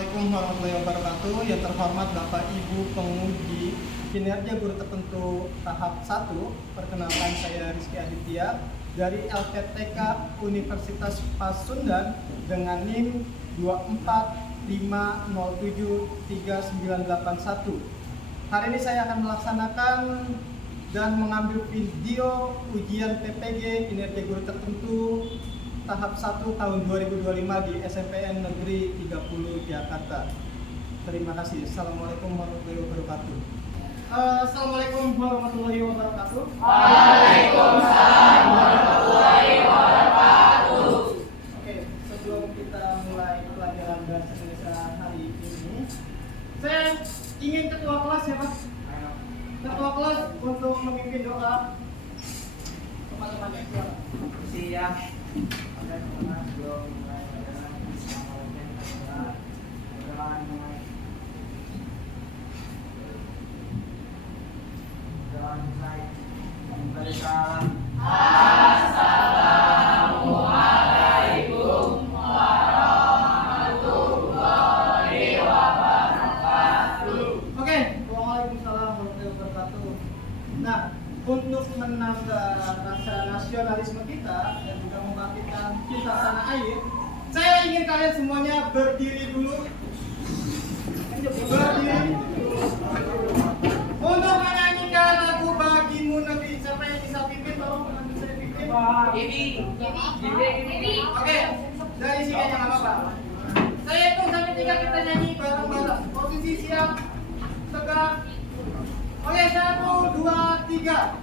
Assalamualaikum warahmatullahi wabarakatuh. Yang terhormat Bapak Ibu penguji kinerja guru tertentu tahap 1. Perkenalkan, saya Rizky Aditya dari LPTK Universitas Pasundan dengan NIM 245073981. Hari ini saya akan melaksanakan dan mengambil video ujian PPG kinerja guru tertentu tahap 1 tahun 2025 di SMPN Negeri 30 Jakarta. Terima kasih. Assalamualaikum warahmatullahi wabarakatuh. Assalamualaikum warahmatullahi wabarakatuh. Waalaikumsalam warahmatullahi wabarakatuh. Oke, sebelum kita mulai pelajaran bahasa Indonesia hari ini, saya ingin ketua kelas ya Pak. Ketua kelas untuk memimpin doa teman-teman yang siap. Assalamualaikum warahmatullahi wabarakatuh. Oke, waalaikumsalam warahmatullahi wabarakatuh. Nah, untuk menambah rasa nasionalisme kita dan juga membangkitkan cinta tanah air, saya ingin kalian semuanya berdiri dulu. Berdiri untuk menyanyikan lagu Bagimu Negeri. Siapa yang bisa pimpin? Tolong bantu saya pimpin. Oke, dari sini aja nggak apa-apa. Saya hitung sampai 3, kita nyanyi bareng-bareng. Posisi siap, tegak. Oke, 1, 2, 3.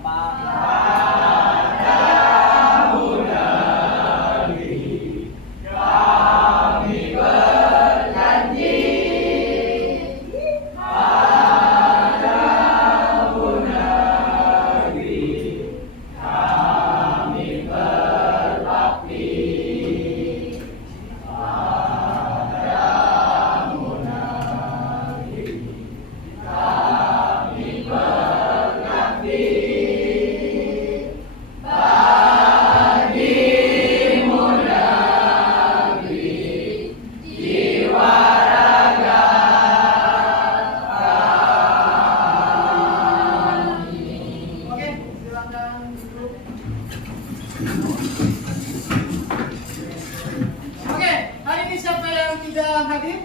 Padamu negeri kami berjanji, padamu negeri kami berbakti, padamu negeri kami berbakti. Bagimu negeri jiwa raga kami. Oke, silakan duduk. Oke, hari ini siapa yang tidak hadir?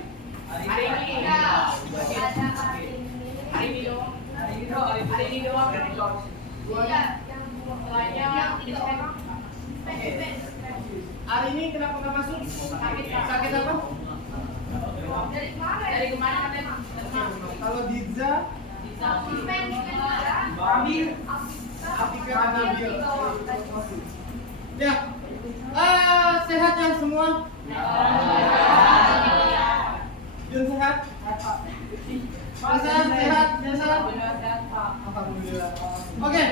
Hari ini doang. Hari ini kenapa nggak masuk? Sakit apa? Dari kemana katanya? Kalau Diza, Afika Nabil. Ya, sehat ya semua? Jun sehat? Sehat, sehat. Alhamdulillah. Oke,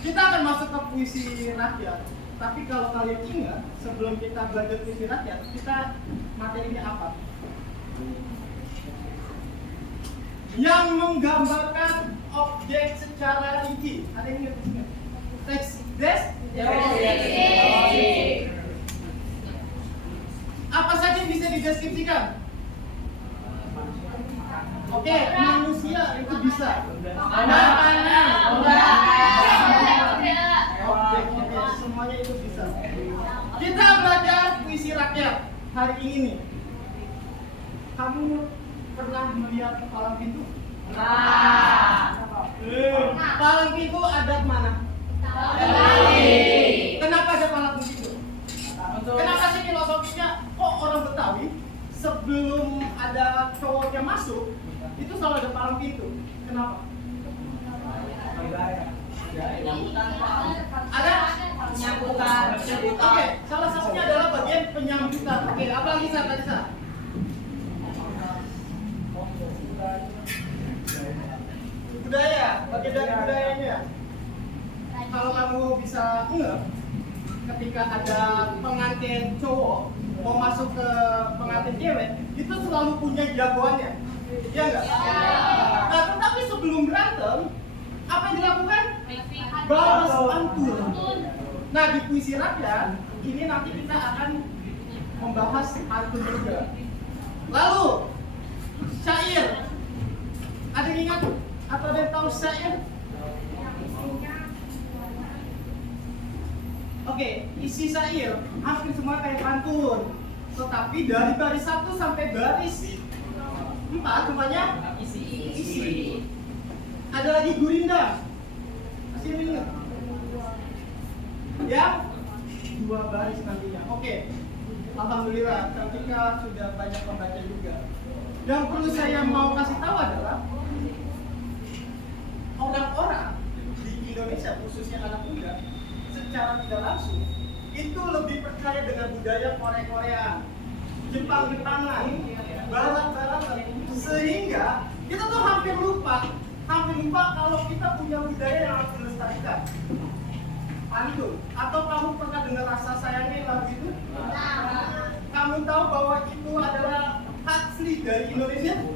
kita akan masuk ke puisi rakyat. Tapi kalau kalian ingat, sebelum kita belajar puisi rakyat, kita materinya apa? Yang menggambarkan objek secara rinci. Ada yang ingat? Teks apa saja yang bisa dideskripsikan? Oke, manusia itu bisa. Makanan, objek, semuanya itu bisa. Kita belajar puisi rakyat hari ini nih. Kamu pernah melihat palang pintu? Palang pintu ada mana? Kenapa ada palang pintu? Kenapa sih filosofinya kok orang Betawi sebelum ada cowoknya masuk itu selalu ada palang pintu? Kenapa? Ada Penyambutan. Oke, salah satunya adalah bagian penyambutan. Oke, apa lagi tadi Sa? Budaya, bagian dari budayanya. Kalau kamu bisa enggak, ketika ada pengantin cowok mau masuk ke pengantin cewek, itu selalu punya jagoannya. Iya enggak? Nah, tetapi sebelum berantem, apa yang dilakukan? Balas pantun. Nah, di puisi rakyat ini nanti kita akan membahas pantun juga. Lalu isi syair hampir semua kayak pantun, tetapi dari baris 1 sampai baris 4 semuanya isi. Ada lagi gurindam, masih ingat? Ya, 2 baris nantinya. Oke, alhamdulillah ketika sudah banyak membaca juga. Yang perlu saya mau kasih tahu adalah orang-orang di Indonesia, khususnya anak muda, secara tidak langsung itu lebih percaya dengan budaya Korea-Koreaan, Jepang-Jepangan, Barat-Baratan, sehingga kita tuh hampir lupa kalau kita punya budaya yang harus dilestarikan. Pantun, atau kamu pernah dengar Rasa Sayangnya lagu itu? Kamu tahu bahwa itu adalah asli dari Indonesia?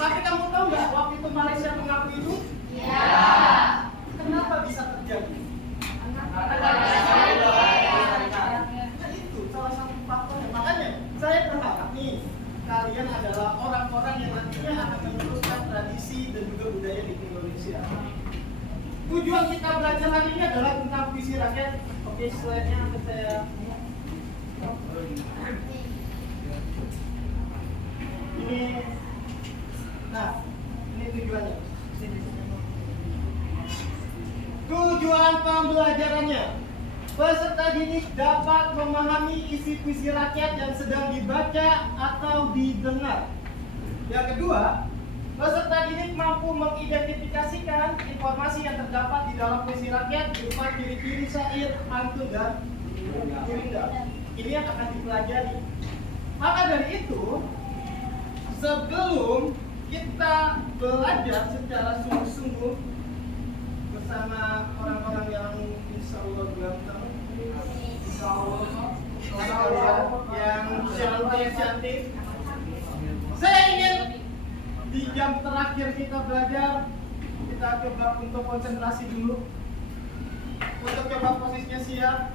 Tapi kamu tahu nggak waktu itu Malaysia mengakui itu? Kenapa bisa terjadi? Nah, itu salah satu faktornya. Makanya saya berharap nih kalian adalah orang-orang yang nantinya akan meneruskan tradisi dan juga budaya di Indonesia. Tujuan kita belajar hari ini adalah tentang puisi rakyat. Oke, slide-nya saya. Ini tujuannya. Tujuan pembelajarannya, peserta didik dapat memahami isi puisi rakyat yang sedang dibaca atau didengar. Yang kedua, peserta didik mampu mengidentifikasikan informasi yang terdapat di dalam puisi rakyat berupa ciri-ciri syair, pantun, dan gurindam. Ini yang akan dipelajari. Maka dari itu, sebelum kita belajar secara sungguh-sungguh bersama orang-orang yang insya Allah ganteng, insya Allah yang cantik, saya ingin di jam terakhir kita belajar, kita coba untuk konsentrasi dulu, untuk coba posisinya siap.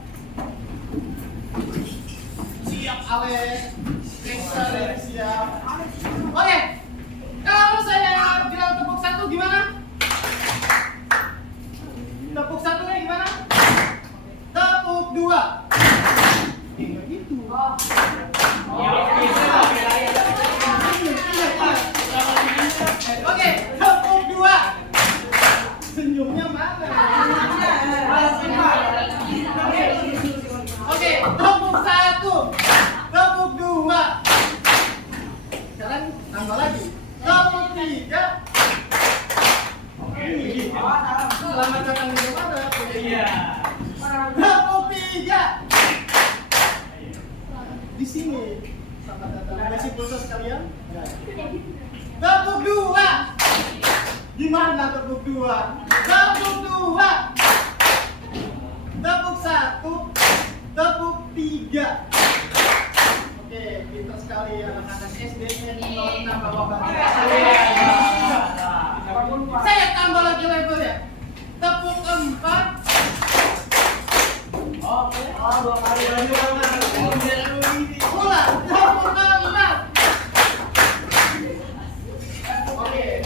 Siap Alex, siap. Oke, kalau saya bilang tepuk 1 gimana? Tepuk 1-nya gimana? Tepuk 2. Enggak gitu. Oke, tepuk 2. Senyumnya mana? Oke, tepuk 1. Tepuk 2. Sekarang tambah lagi. Tepuk 3. Selamat datang di mana? Tepuk 3. Di sini. Selamat datang. Kasih pulsa sekalian. Tepuk 2. Gimana tepuk 2? Tepuk 2. Tepuk 1. Tepuk 3. Oke, pintar sekali anak-anak SD ini tambah wabah. Saya tambah lagi levelnya. Tepuk 4. Oke. 2 kali lagi. Ulang. Tepuk 6. Oke,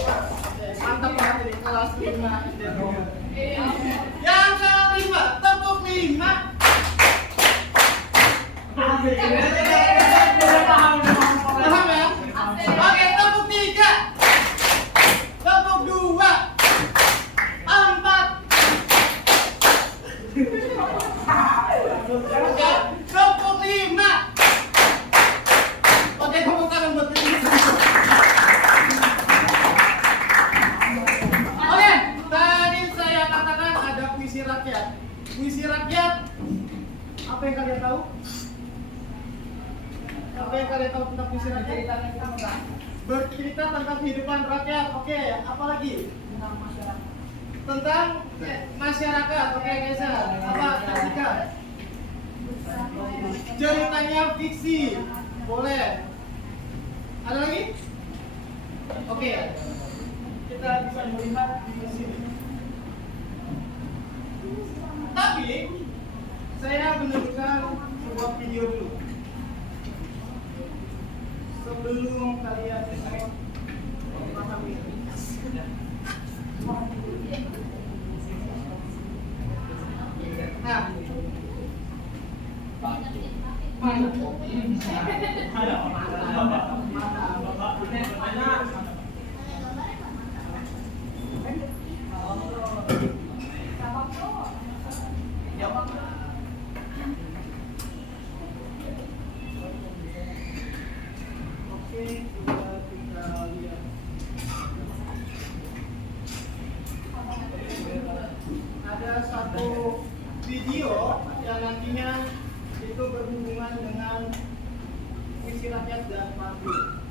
mantap banget ini kelas 5 SD. Yang kelima, tepuk 5. Paham ya? Oke, tepuk 3. Tepuk 2. 4. Oke, tepuk 5. Oke, tepuk tangan buat ini. Oke, tadi saya katakan ada puisi rakyat. Puisi rakyat, apa yang kalian tahu? Apa yang kalian tahu tentang puisi rakyat? Bercerita tentang kehidupan rakyat. Oke, apa lagi? Tentang masyarakat. Oke, guys. Apa? Kasihkan. Ceritanya fiksi. Boleh. Ada lagi? Oke. Kita bisa melihat di sini. Tapi saya menunjukkan sebuah video dulu. Sebelum kalian memahami. Nah, Oke, kita lihat. Ada satu video yang nantinya itu berhubungan dengan visi rakyat dan pabrik.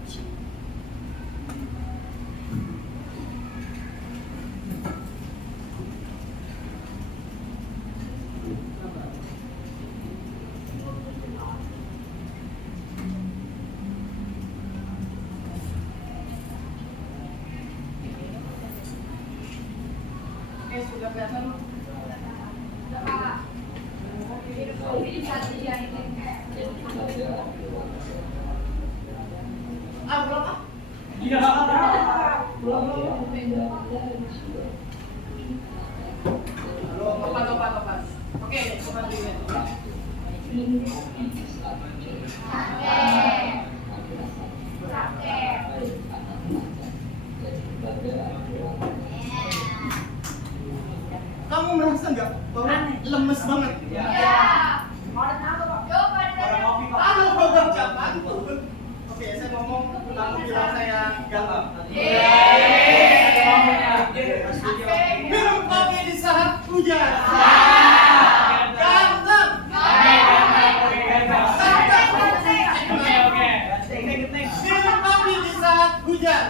Oke, sudah kelihatan? Ah, berapa? Iya. Lepas. Oke, coba dilihat. Kamu merasa nggak bahwa lemes banget? Halo, program cabang. Oke, saya ngomong, kamu bilang saya ganteng. Minum kopi di saat hujan. Ganteng. Minum kopi di saat hujan.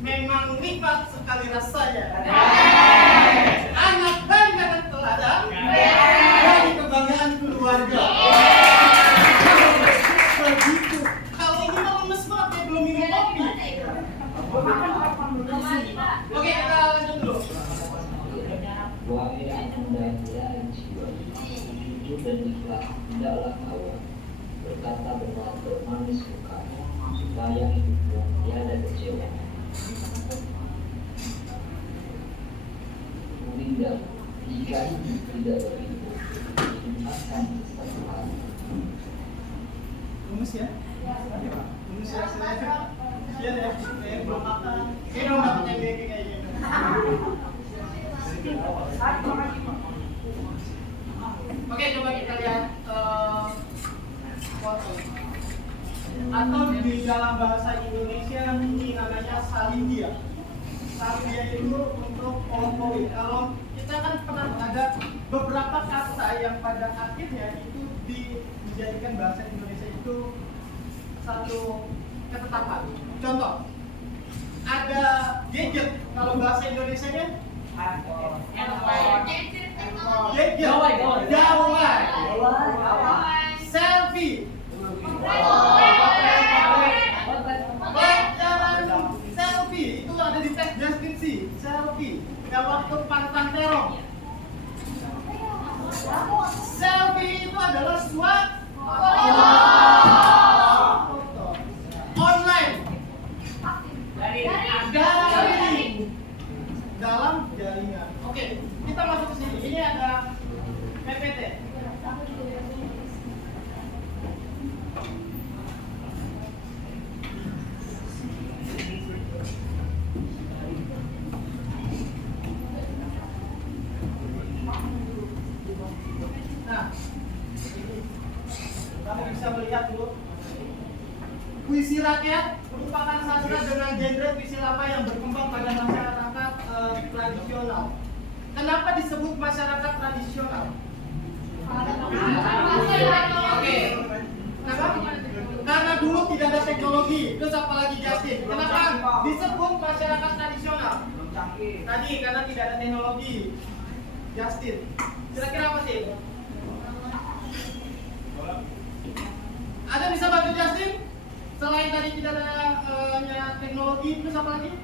Memang nikmat sekali rasanya. Anak baik dan teladan dari kebanggaan keluarga. Begitu. Kalau ini mah lemes banget ya, belum minum kopi. Oke, kita lanjut dulu. Wahai anda yang jiwa, jujur dan ikhlas tidaklah kawan, berkata bermanis muka, supaya hidupmu tiada kecewa. Kurinda, jika hidup tidak beribu, hidup akan satu hari. Lemes ya? Lemes ya, sian ya, kayak belum makan. Kayak belum makan yang kayaknya. Oke, coba kita lihat foto. Atau di dalam bahasa Indonesia ini namanya salindia. Salindia itu untuk poin-poin. Kalau kita kan pernah ada beberapa kata yang pada akhirnya itu dijadikan bahasa Indonesia itu satu ketetapan. Contoh, ada gadget. Kalau bahasa Indonesianya gadget, gawai, selfie, pelajaran selfie itu ada di teks deskripsi. Selfie, kalau waktu pantang terong. Selfie itu adalah foto. Online. Dalam jaringan. Oke, kita masuk ke sini. Ini ada PPT. Nah, kamu bisa melihat dulu. Puisi rakyat merupakan sastra dengan genre puisi lama yang berkembang pada masyarakat tradisional. Kenapa disebut masyarakat tradisional? Oke. Kenapa? Karena dulu tidak ada teknologi. Terus apalagi Justin? Kenapa disebut masyarakat tradisional? Tadi karena tidak ada teknologi. Justin, kira-kira apa sih? Ada bisa bantu Justin? Selain tadi tidak ada teknologi, terus apa lagi?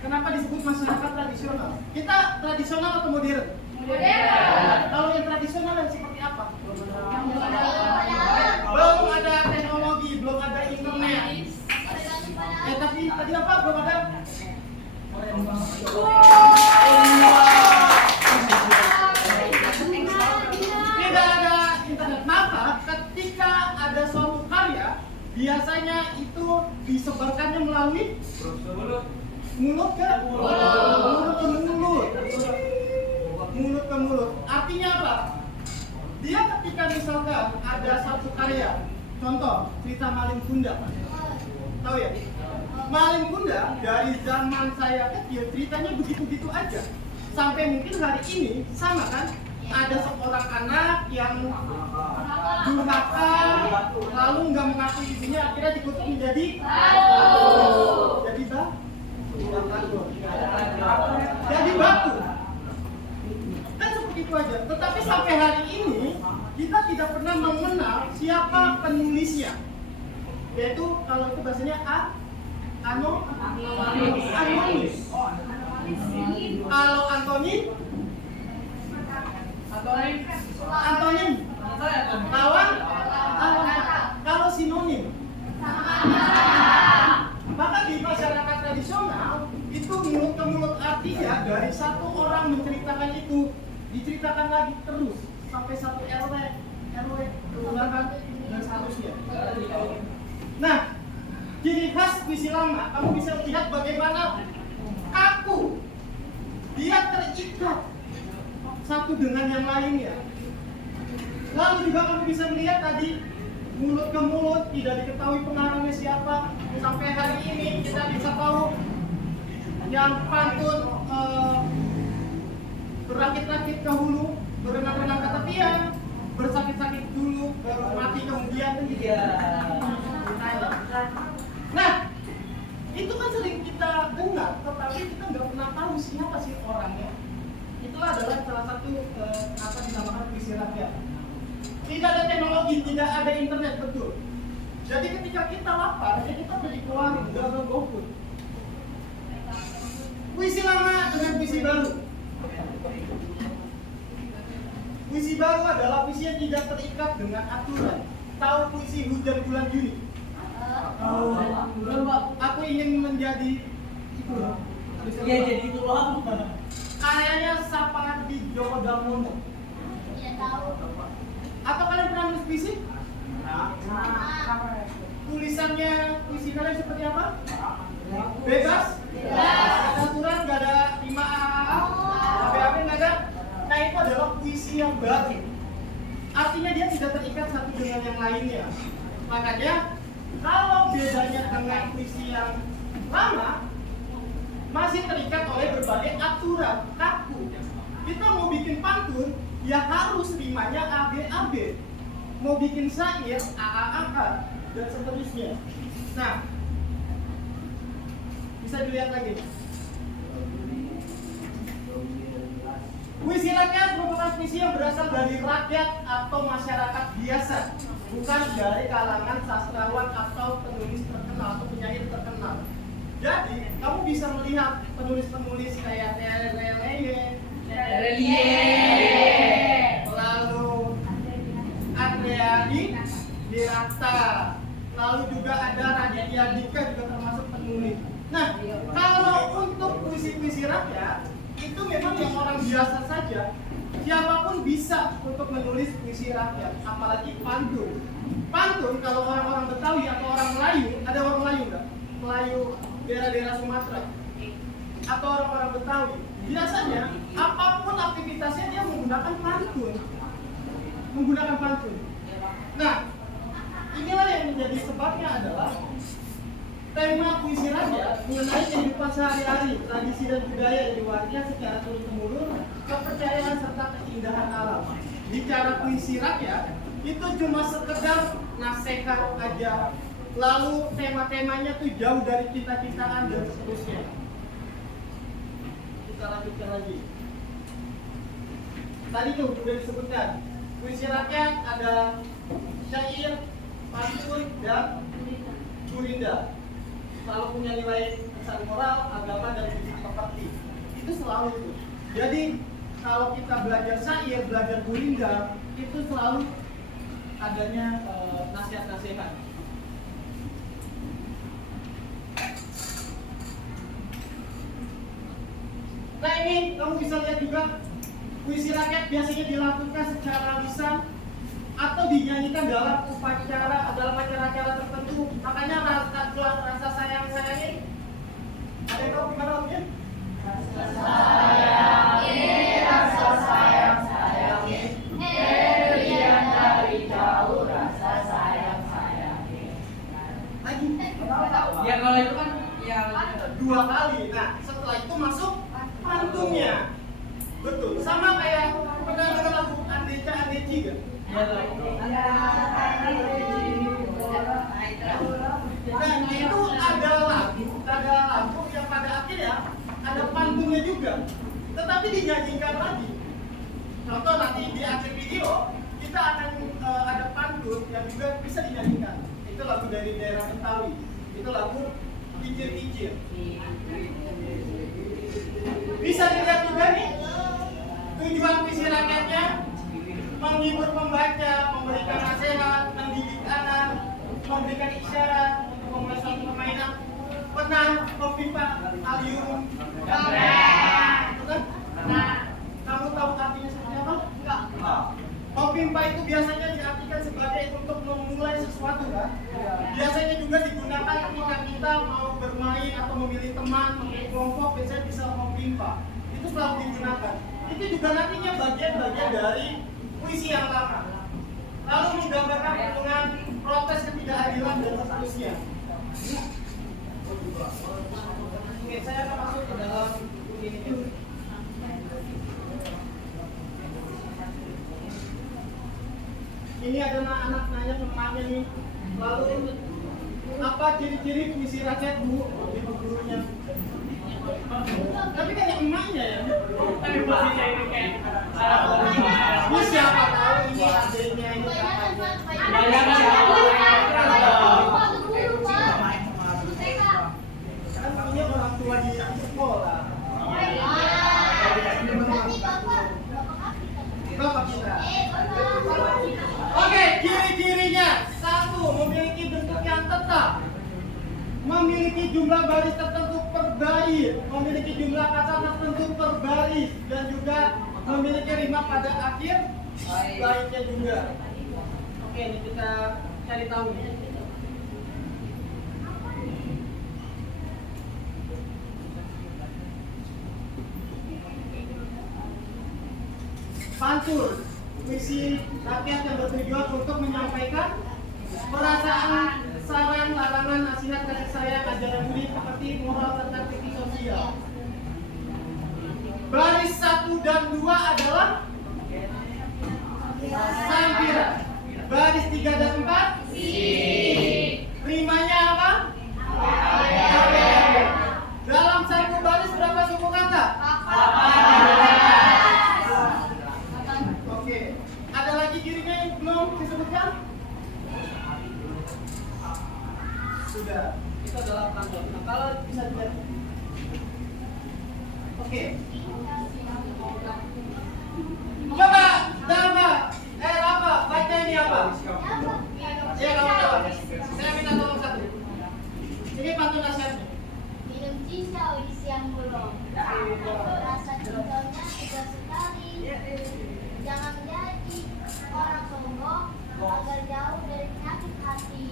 Kenapa disebut masyarakat tradisional? Kita tradisional atau modern? Modern. Kalau yang tradisional yang seperti apa? Belum ada teknologi, belum ada internet. Tapi tadi apa? Belum ada. Tidak ada internet. Maka biasanya itu disebarkannya melalui mulut ke mulut. Artinya apa? Dia ketika misalkan ada satu karya, contoh cerita Malin Kundang, tahu ya? Malin Kundang dari zaman saya kecil ceritanya begitu-begitu aja, sampai mungkin hari ini sama kan? Ada seorang anak yang durhaka, lalu nggak mengakui ibunya, akhirnya dikutuk menjadi jadi batu. Kan seperti itu aja. Tetapi sampai hari ini kita tidak pernah mengenal siapa penulisnya. Yaitu kalau itu bahasanya anonim. Kalau antonim lawan. Kalau sinonim, maka di masyarakat tradisional itu mulut ke mulut, artinya dari satu orang menceritakan itu diceritakan lagi terus sampai satu RW kelurahan dan seterusnya. Nah, ciri khas puisi lama kamu bisa lihat bagaimana kaku, dia terikat satu dengan yang lainnya. Lalu juga kamu bisa melihat tadi mulut ke mulut, tidak diketahui pengarangnya siapa. Sampai hari ini kita bisa tahu yang pantun berakit-rakit ke hulu, berenang-renang ke tepian, bersakit-sakit dulu, baru mati kemudian. Nah, itu kan sering kita dengar, tetapi kita nggak pernah tahu siapa sih orangnya. Itulah adalah salah satu apa dinamakan puisi rakyat. Tidak ada teknologi, tidak ada internet, betul. Jadi ketika kita lapar, ya kita beli ke warung, nggak ada GoFood. Puisi lama dengan puisi baru. Puisi baru adalah puisi yang tidak terikat dengan aturan. Tahu puisi Hujan Bulan Juni? Aku ingin menjadi itu. Ya jadi tulang. Karyanya Sapardi Djoko Damono. Ya tahu. Atau kalian pernah nulis puisi? Tulisannya puisi kalian seperti apa? Bebas? Ada aturan, nggak ada rimaan, BAP nggak ada. Nah, itu adalah puisi yang baru. Artinya dia tidak terikat satu dengan yang lainnya. Makanya kalau bedanya dengan puisi yang lama, masih terikat oleh berbagai aturan, kaku. Kita mau bikin pantun, ya harus rimanya AB. Mau bikin syair, AA, dan seterusnya. Nah, bisa dilihat lagi. Puisi rakyat merupakan puisi yang berasal dari rakyat atau masyarakat biasa, bukan dari kalangan sastrawan atau penulis terkenal atau penyair terkenal. Jadi, kamu bisa melihat penulis-penulis kayak Releye, lalu Andreani Dirata, lalu juga ada Raditya Dika juga termasuk penulis. Nah, kalau untuk puisi-puisi rakyat itu memang yang orang biasa saja, siapapun bisa untuk menulis puisi rakyat, apalagi pantun. Pantun kalau orang-orang Betawi atau orang Melayu, ada orang Melayu nggak? Melayu daerah-daerah Sumatera atau orang-orang Betawi, biasanya apapun aktivitasnya dia menggunakan pantun. Nah, inilah yang menjadi sebabnya adalah tema puisi rakyat mengenai kehidupan sehari-hari, tradisi dan budaya yang diwariskan secara turun-temurun, kepercayaan serta keindahan alam. Bicara puisi rakyat itu cuma sekedar nasihat aja, lalu tema-temanya tuh jauh dari cita-citaan dan seterusnya. Kita lanjutkan lagi. Tadi tuh sudah disebutkan, puisi rakyat ada syair, pantun, dan gurinda. Selalu punya nilai pesan moral, agama, dan budi pekerti. Itu selalu itu. Jadi kalau kita belajar syair, belajar gurinda, itu selalu adanya nasihat-nasihat. Nah, ini kamu bisa lihat juga puisi rakyat biasanya dilakukan secara lisan atau dinyanyikan dalam upacara, dalam acara-acara tertentu Makanya rasa sayang ini. Ada yang tahu gimana Om? Rasa sayang lihat dari jauh rasa sayang Lagi. Ya kalau itu kan yang 2 kali. Nah, setelah itu masuk pantunnya. Betul. Sama kayak pernah dengar lagu Andeca Andeci gak? ya tuh. Nah, itu ada lagu yang pada akhirnya ada pantunnya juga, tetapi dinyanyikan lagi. Contoh nanti di akhir video kita akan ada pantun yang juga bisa dinyanyikan. Itu lagu dari daerah Betawi. Itu lagu Kicir-Kicir. Bisa dilihat juga nih tujuan visi rakyatnya menghibur pembaca, memberikan nasihat, mendidik anak, memberikan isyarat untuk memulai suatu permainan. Pernah memimpa alium? Betul? Nah, kamu tahu artinya seperti apa? Enggak. Memimpa itu biasanya diartikan sebagai untuk memulai sesuatu kan? Biasanya juga digunakan ketika kita mau bermain atau memilih teman, memilih kelompok, biasanya bisa memimpa. Itu selalu digunakan. Itu juga nantinya bagian-bagian dari puisi yang lama. Lalu menggambarkan dengan protes ketidakadilan dan seterusnya. Oke, saya akan masuk ke dalam ini dulu. Ini adalah anak nanya ke emaknya nih. Lalu apa ciri-ciri puisi rakyat Bu? Ibu gurunya. Tapi kayak emaknya ya. Tapi posisinya ini kayak Ini siapa tahu ini adiknya ini kakaknya. Kan ini orang tua di sekolah. Bapak kita. Oke, ciri-cirinya. 1. Memiliki bentuk yang tetap. Memiliki jumlah baris tertentu per bait, memiliki jumlah kata tertentu per baris, dan juga memiliki rima pada akhir baitnya juga. Oke, ini kita cari tahu. Pantun, puisi rakyat yang bertujuan untuk menyampaikan perasaan, saran, larangan, nasihat, kasih sayang, ajaran budi seperti moral tentang kritik sosial. Baris 1 dan 2 adalah sampiran. Baris 3 dan 4 rimanya apa? Dalam satu baris berapa suku kata? Oke. Ada lagi cirinya yang belum disebutkan? Sudah. Itu adalah pantun. Nah, kalau bisa dilihat. Oke. Coba Dharma, Rafa, baca ini apa? Ya, kawan-kawan. Saya minta tolong satu. Ini pantun nasihatnya. Minum cincau isi yang belum. Rasa cincaunya sudah sekali. Jangan menjadi orang sombong agar jauh dari penyakit hati.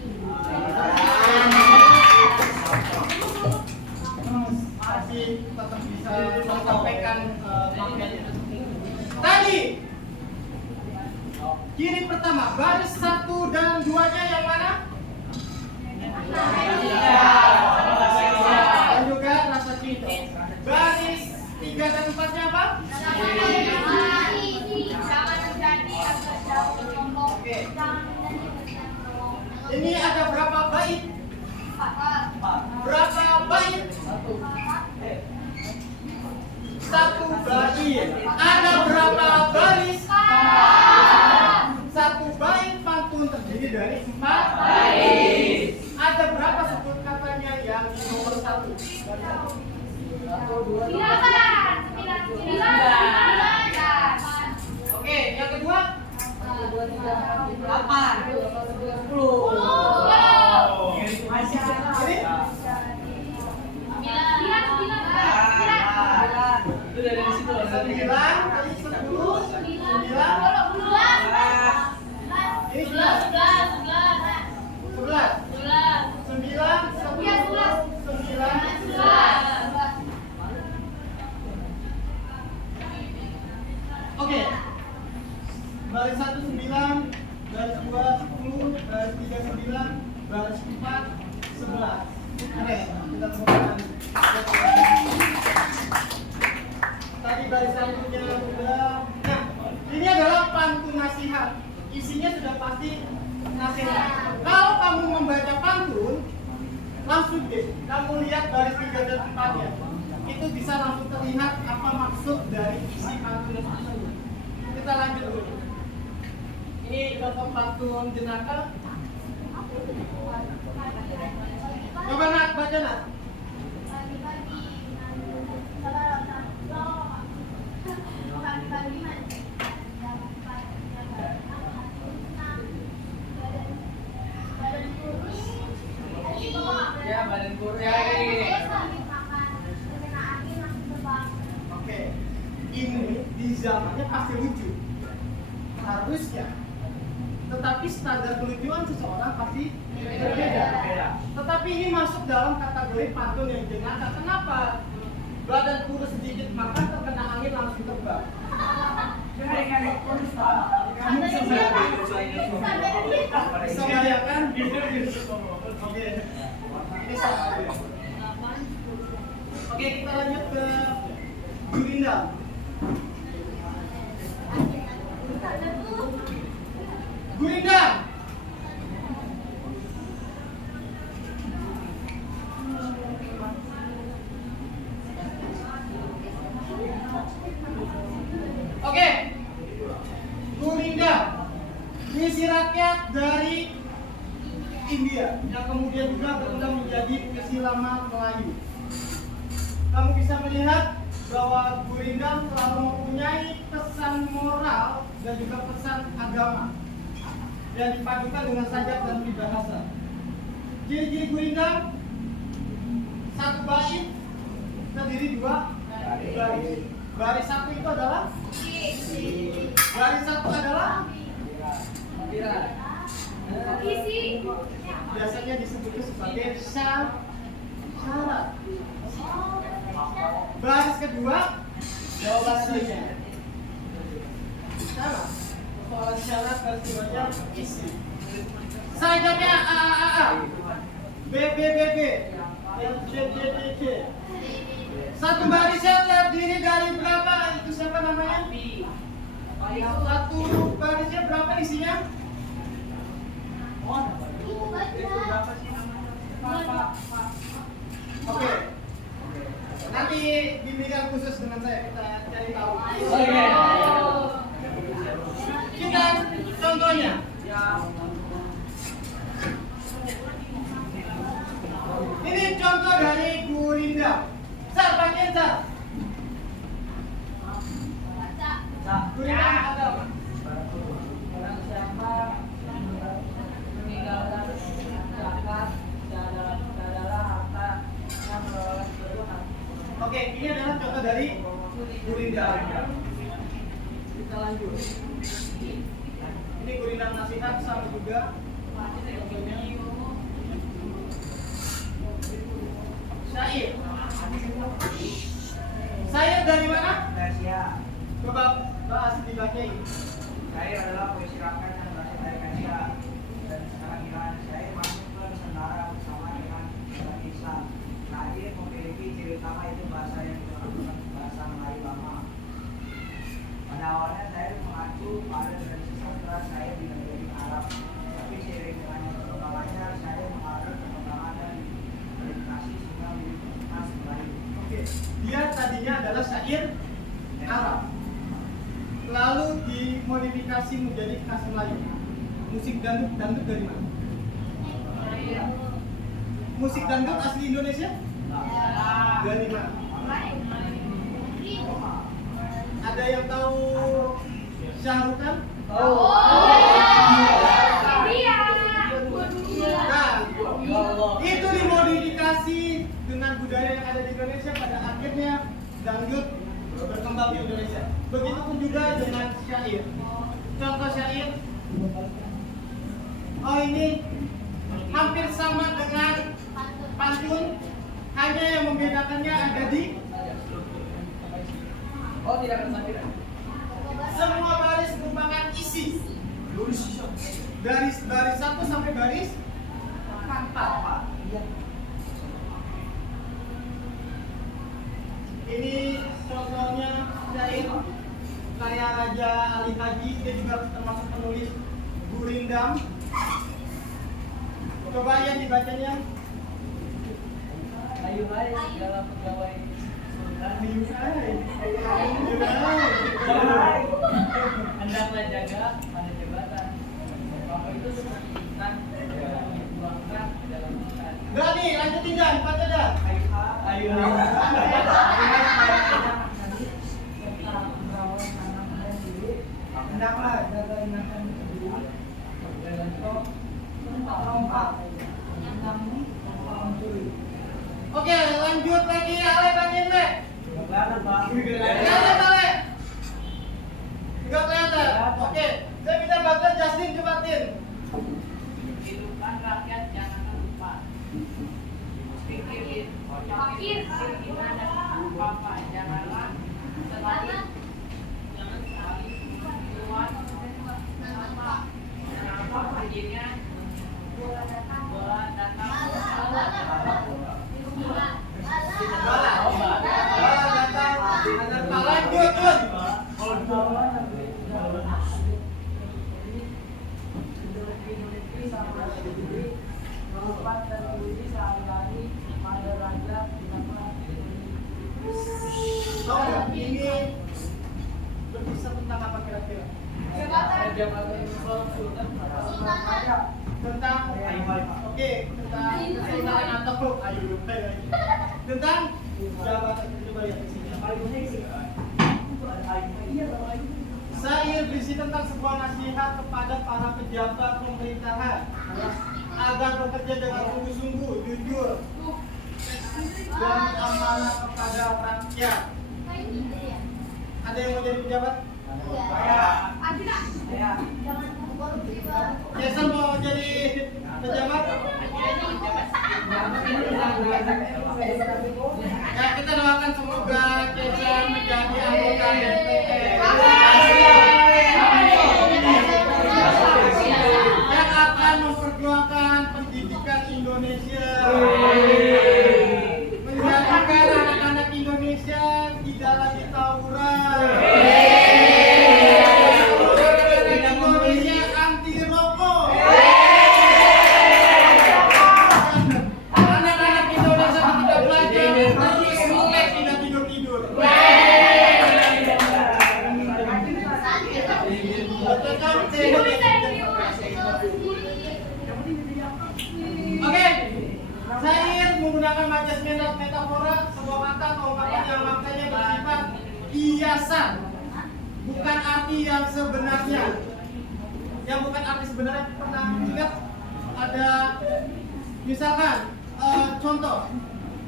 Masih tetap bisa menyampaikan maknanya. Tadi ciri pertama, baris 1 dan 2-nya yang mana? Dan juga rasa cinta. Baris 3 dan 4-nya apa? Jangan menjadi agar jauh dari sombong. Oke. Jangan menjadi penyakit sombong. Ini ada berapa bait? Berapa bait? 1 bait. Ada berapa baris? 1 bait pantun terdiri dari 4 baris. Ada berapa sebut katanya yang nomor 1? 1, 2, 3. Oke, yang kedua? 8, 10. Ini? Itu dari situ. 9, tadi 10, 9. Ini 11. langsung deh kamu lihat baris 3 dan 4-nya. Itu bisa langsung terlihat apa maksud dari isi pantun tersebut. Kita lanjut dulu. Ini contoh pantun jenaka. Coba nak baca nak. Pagi-pagi mandi. Badan kurus. Ya, badan kurus ya. Saya sambil makan, terkena angin langsung terbang. Oke. Ini di zamannya pasti lucu. Harusnya. Tetapi standar kelucuan seseorang pasti berbeda. Tetapi ini masuk dalam kategori pantun yang jenaka. Kenapa? Badan kurus sedikit makan terkena angin langsung terbang. Kamu bisa bayangkan? Oke. Ini sama aja. Oke, kita lanjut ke Gurinda. Gurinda. Oke. Gurinda. Puisi rakyat dari India yang kemudian juga berkembang menjadi puisi lama Melayu. Kamu bisa melihat bahwa Gurinda selalu mempunyai pesan moral dan juga pesan agama yang dipadukan dengan sajak dan peribahasa. Ciri-ciri Gurinda, satu bait terdiri 2 baris. Baris 1 itu adalah baris 1 adalah biasanya disebutnya sebagai syarat. Baris kedua jawabannya. Salah. Persoalan syarat baris keduanya isi. Sajaknya A. B. C. Satu barisnya terdiri dari berapa? Itu siapa namanya? Satu barisnya berapa isinya? Oke. Nanti bimbingan khusus dengan saya kita cari tahu. Kita contohnya. Ini contoh dari Gurinda. Sar, bagian Sar. Gurinda ada apa? Barang siapa meninggalkan zakat adalah harta yang beroleh berguna. Oke, ini adalah contoh dari Gurinda. Kita lanjut. Ini Gurinda nasihat sama juga. Syair. Syair dari mana? Persia. Coba bahas dibacain. Syair adalah puisi rakyat yang berasal dari Persia dan sekarang Iran. Syair masuk ke Nusantara bersama dengan bahasa Islam. Syair memiliki ciri utama yaitu bahasa yang digunakan bahasa Melayu lama. Pada awalnya syair mengacu pada tradisi sastra syair di negeri Arab, tapi seiring dengan perkembangannya syair mengalami perkembangan dan verifikasi sehingga menjadi khas Melayu. Oke, dia tadinya adalah syair Arab. Lalu dimodifikasi menjadi khas Melayu. Musik dangdut dari mana? Musik dangdut asli Indonesia? Dari mana? Ada yang tahu Syahrukan? Nah, itu dimodifikasi dengan budaya yang ada di Indonesia, pada akhirnya dangdut berkembang di Indonesia. Begitupun juga dengan syair. Contoh syair. Oh, ini hampir sama dengan pantun, hanya yang membedakannya ada di Tidak kesakitan. semua baris merupakan isi. Dari baris 1 sampai baris 4. Ini contohnya syair karya Raja Ali Haji, dia juga termasuk penulis Gurindam. Coba yang dibacanya. Ayo hai segala pegawai hendaklah jaga pada jabatan. Bapak itu seperti insan yang dituangkan dalam ikan. Udah nih, lanjutin Dan, baca Dan. Ayo. Hendaklah jaga ingatan itu Oke, lanjut lagi. Ale bagian deh. Bagaimana Pak? Kelihatan Ale. Enggak kelihatan. Oke, saya minta baca Justin cobatin. Hidupkan rakyat jangan lupa. Pikirin gimana dan apa janganlah selalu keluar kenapa akhirnya bola datang Lanjut, Jun. Tahu nggak ini berkisah tentang apa kira-kira? Tentang oke, tentang kesultanan atau ayo tentang jabatan. Coba lihat di sini. Saya berisi tentang sebuah nasihat kepada para pejabat pemerintahan agar bekerja dengan sungguh-sungguh, jujur, dan amanah kepada rakyat. Ada yang mau jadi pejabat? Jason mau jadi pejabat? Ya, kita doakan semoga Jason menjadi anggota DPR yang akan memperjuangkan pendidikan Indonesia, menjadikan anak-anak Indonesia tidak lagi tawuran, anak Indonesia anti rokok, anak-anak Indonesia ketika belajar harus melek, tidak tidur-tidur. Oke, saya menggunakan majas metafora, sebuah kata atau ungkapan yang maknanya bersifat kiasan, bukan arti yang sebenarnya. Yang bukan arti sebenarnya pernah ingat ada misalkan contoh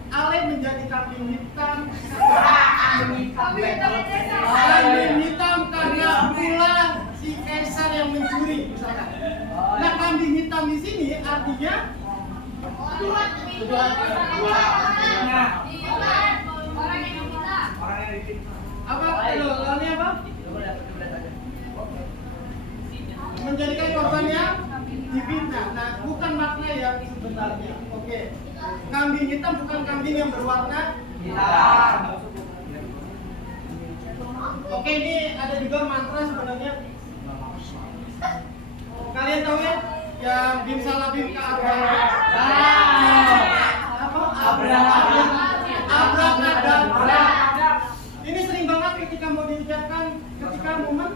Ale menjadi kambing hitam karena pula si Kaisar yang mencuri misalkan. Nah, kambing hitam di sini artinya apa? Ini apa? Menjadikan korbannya difitnah. Nah, bukan makna yang sebenarnya. Oke. Kambing hitam bukan kambing yang berwarna hitam. Oke, ini ada juga mantra sebenarnya. Kalian tahu ya? Yang bim salah bim ke abrakadabra. Ini sering banget ketika mau diucapkan ketika momen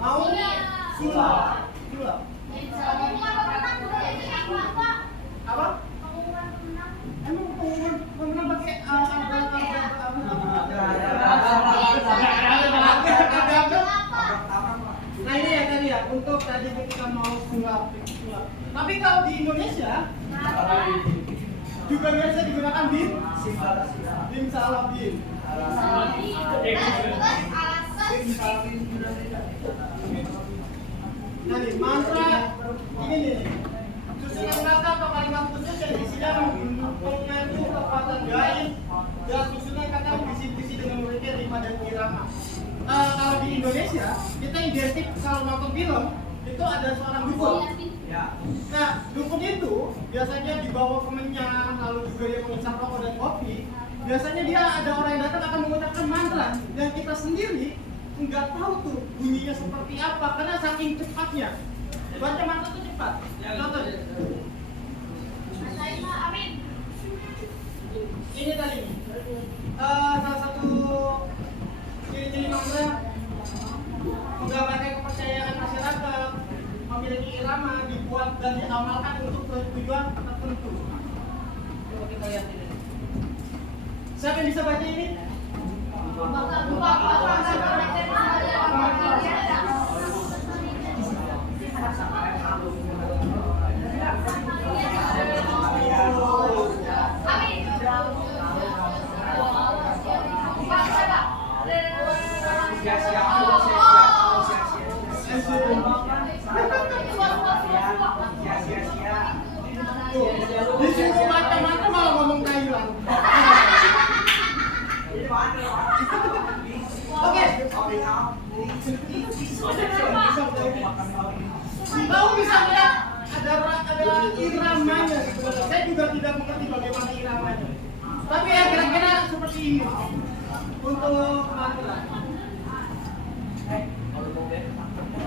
mau sulap. Apa? Emang pengumuman pemenang pakai Nah, ini ya tadi ya, untuk tadi ketika mau sulap. Tapi kalau di Indonesia juga biasa digunakan bim salah bim. Nah, nih, mantra ini nih. Susunan kata atau kalimat khusus yang isinya mengandung kekuatan gaib dan susunan kata berisi-berisi dengan mereka daripada irama. Kalau di Indonesia kita identik kalau nonton film itu ada seorang dukun. Nah, dukun itu biasanya dibawa kemenyan, lalu juga dia mengisap rokok dan kopi. Biasanya dia ada orang yang datang akan mengucapkan mantra dan kita sendiri nggak tahu tuh bunyinya seperti apa karena saking cepatnya. Baca mantra itu cepat. Contoh. tujuan tertentu. Coba kita lihat ini. Siapa yang bisa baca ini? Disuruh macam-macam malah ngomong Thailand. Oke. Kau bisa lihat ada iramanya gitu. Saya juga tidak mengerti bagaimana iramanya. Tapi ya kira-kira seperti ini untuk mantra.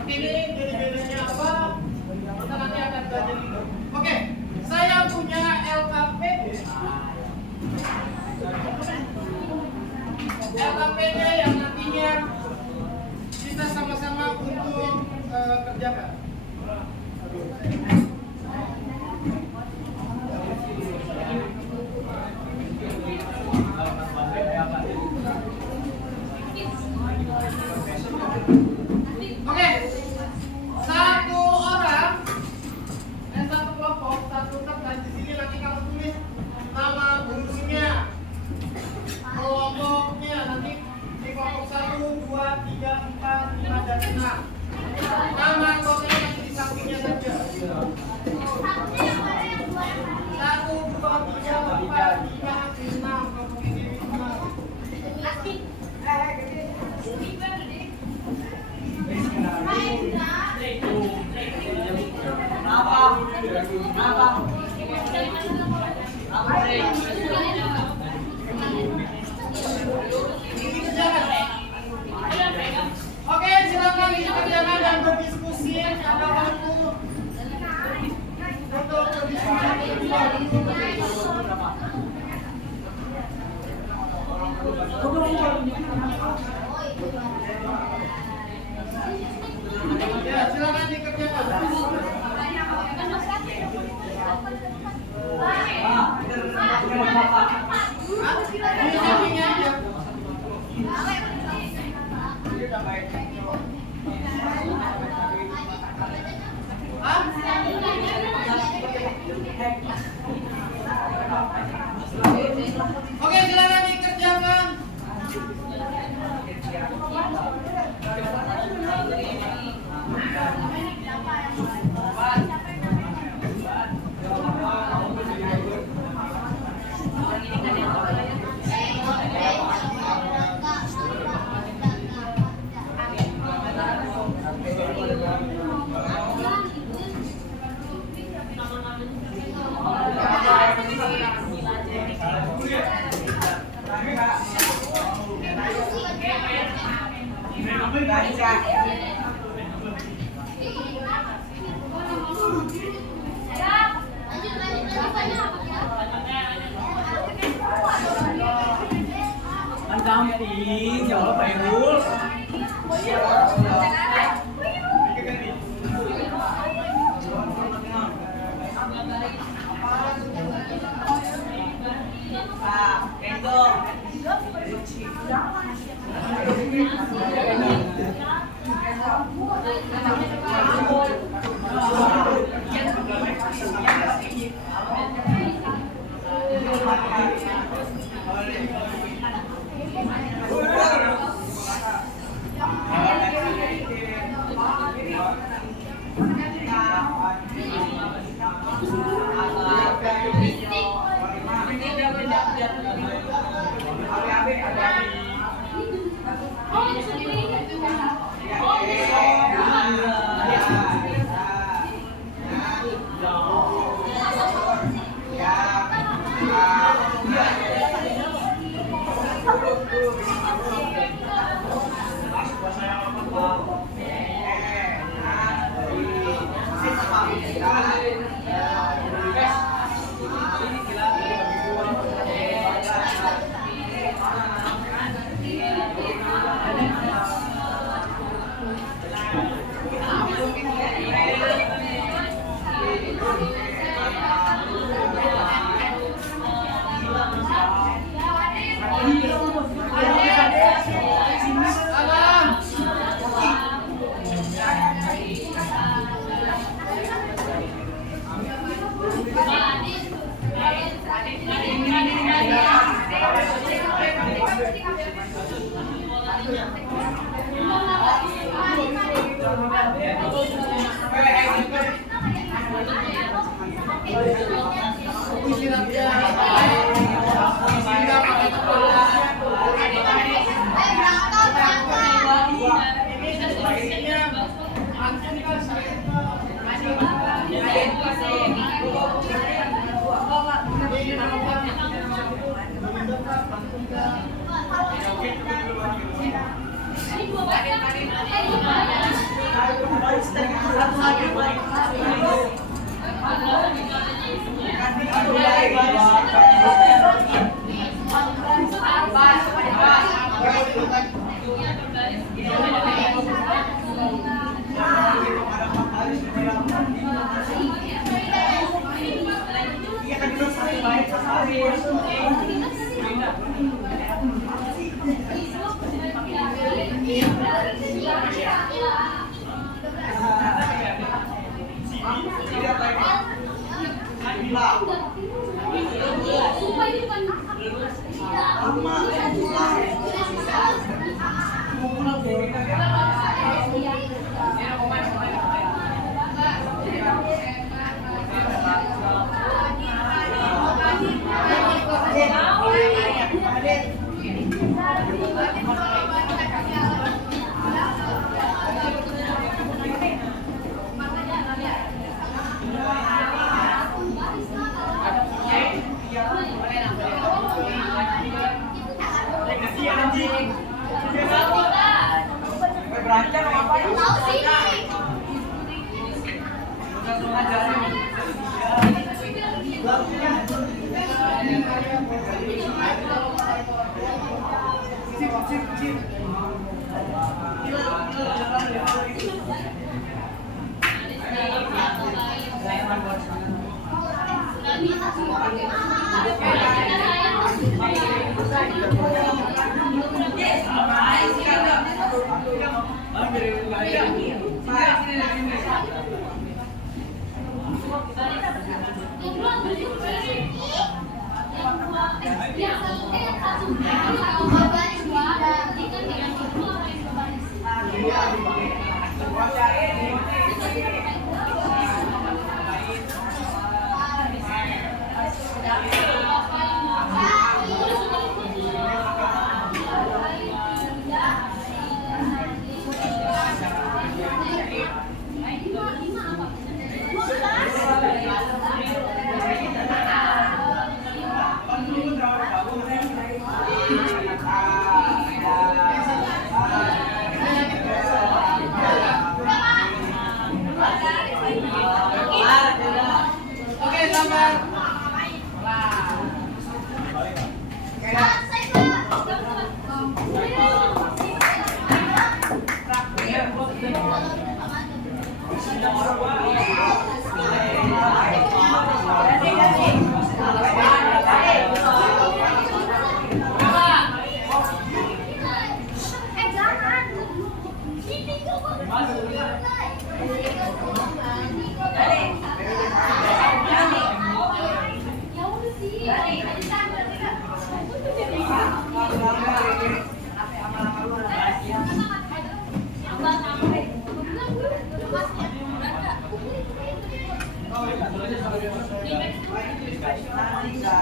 Ini jadi bedanya apa? Kita nanti akan belajar itu. Oke, saya punya LKPD. LKPD yang nantinya kita sama-sama untuk kerjakan. Oke, satu orang dan satu kelompok, satu kertas di sini nanti kamu tulis nama gurunya, kelompoknya nanti di kelompok 1, 2, 3, 4, 5 dan 6. Nama anggotanya nanti di sampingnya saja. 1, 2, 3, 4, 5, 6 kelompok ini 5. Oke, silakan dikerjakan dan berdiskusi. Ada waktu untuk berdiskusi. Ya, silakan dikerjakan. Di sampingnya aja. Oke, silakan dikerjakan. Damping, ya Allah Pak Irul. Pak, Kendo. istirahatnya sehingga pakai kepala. Ini sebaiknya langsung ke saya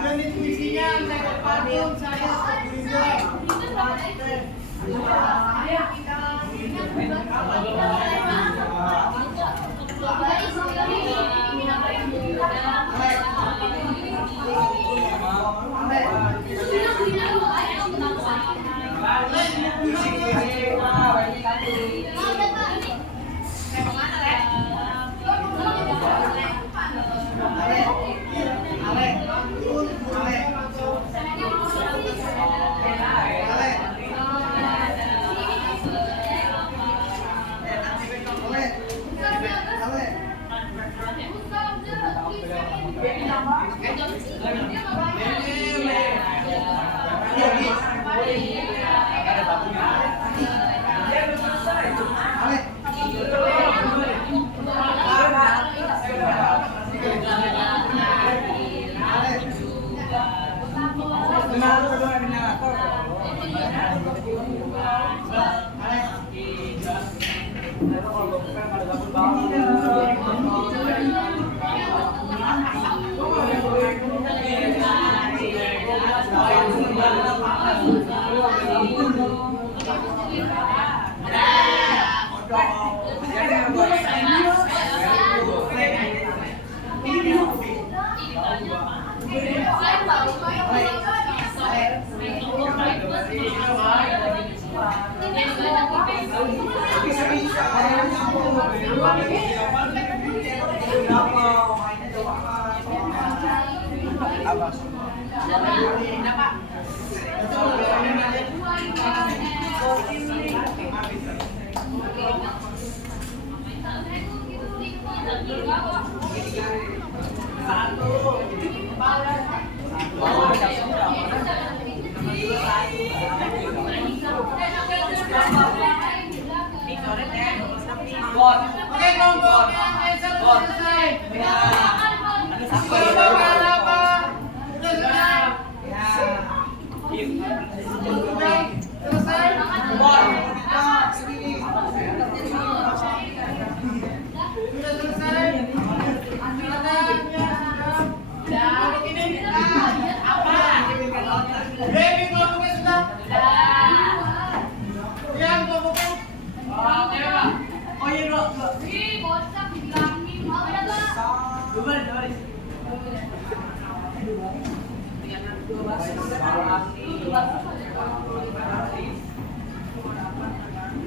dan itu isinya saya parfum, saya Oke, kelompoknya Aisyah sudah selesai. Coba apa? Sudah selesai. Sudah selesai. Sudah selesai. Silakan ya. Kelompok ini apa? Baby kelompoknya sudah. Yang kelompoknya. Oh iya bro,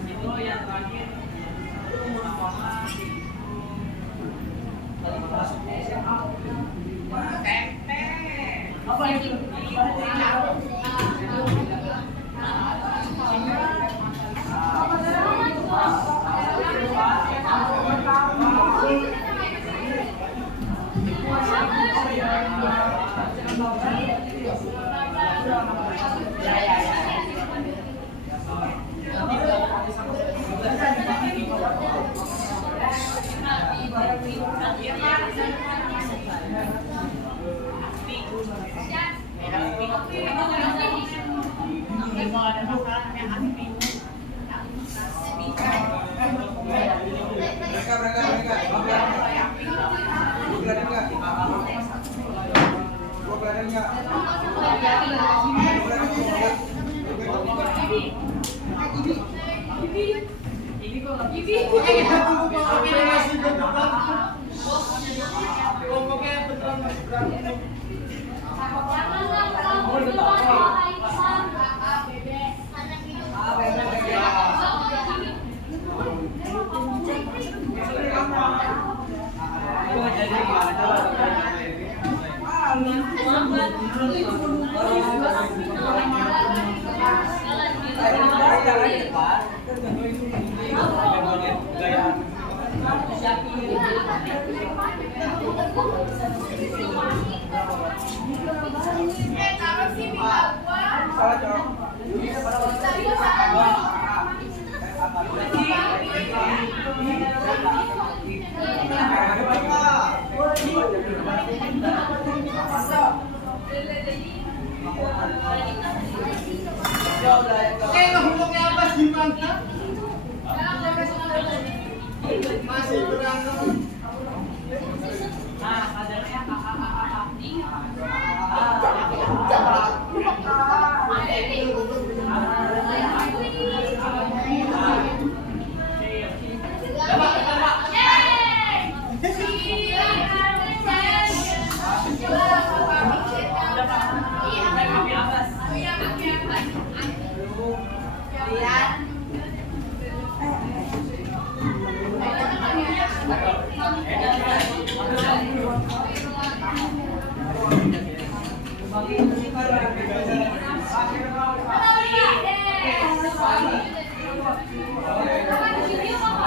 itu yang terakhir apa itu? Oke, kita tunggu kelompok ini masih berdebat. Kelompoknya beneran masih berantem. Oke, kelompoknya apa sih, Bang? Masih berantem. Nah, kadarnya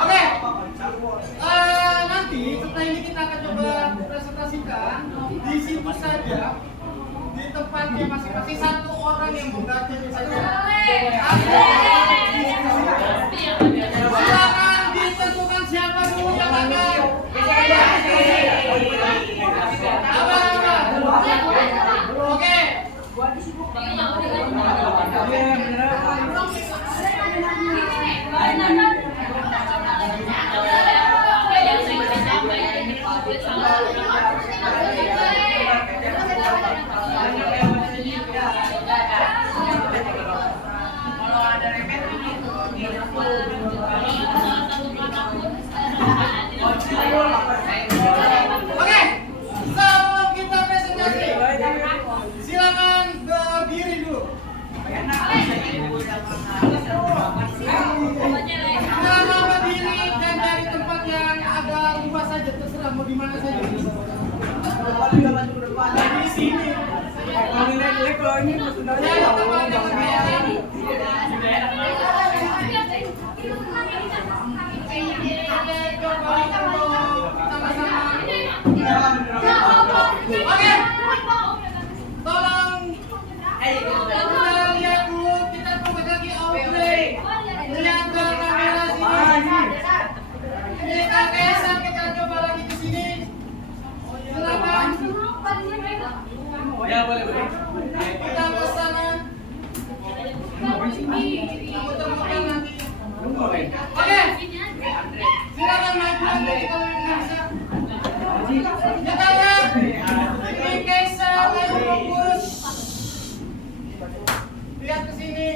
Oke, nanti setelah ini kita akan coba presentasikan di situ saja, di tempatnya masing-masing satu orang yang mengganti saja. Silakan ditentukan siapa dulu yang akan. Oke. kalau ada remet Oke, sebelum kita presentasi sini. Kalau ini kalau ini sebenarnya Ya, teman yang lebih enak. Oke, tolong kita lihat dulu, kita buka lagi outbreak. Lihat ke kamera sini. Ini Kak Kaisang, kita coba lagi ke sini. Silakan. Ya boleh. Kita ke sana. Muter-muter nanti. Oke, silakan maju lagi kalau bisa. Kita lihat. Ini Kaisang lagi fokus. Lihat ke sini.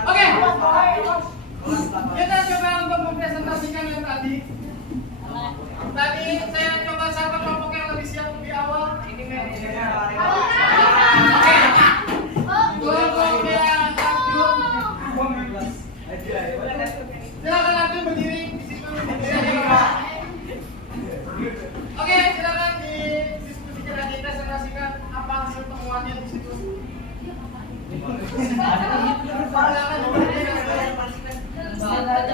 Oke, kita coba untuk mempresentasikan yang tadi. Tadi saya coba sapa kelompok yang lebih siap lebih awal. Ini kelompok yang silakan nanti berdiri di situ. Oke, silakan didiskusikan dan dipresentasikan apa hasil temuannya di situ.